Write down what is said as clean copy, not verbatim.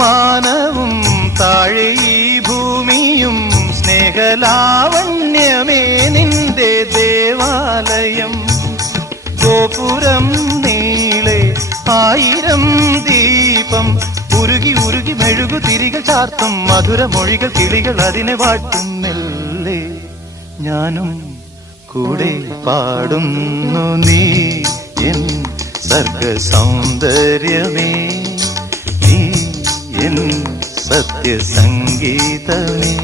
മാനവും താഴെ ഈ ഭൂമിയും സ്നേഹലാവണ്യമേ നിന്റെ ദേവാലയം. ഗോപുരം നീളെ 1000 ദീപം ഉരുകി ഉരുകി മെഴുകു തിരികൾ ചാർത്തും മധുരമൊഴികൾ കിളികൾ അതിനെ വാട്ടും. മെല്ലെ ഞാനും കൂടെ പാടുന്നു നീ എൻ സർഗ സൗന്ദര്യമേ, നീ എൻ സത്യസംഗീതമേ.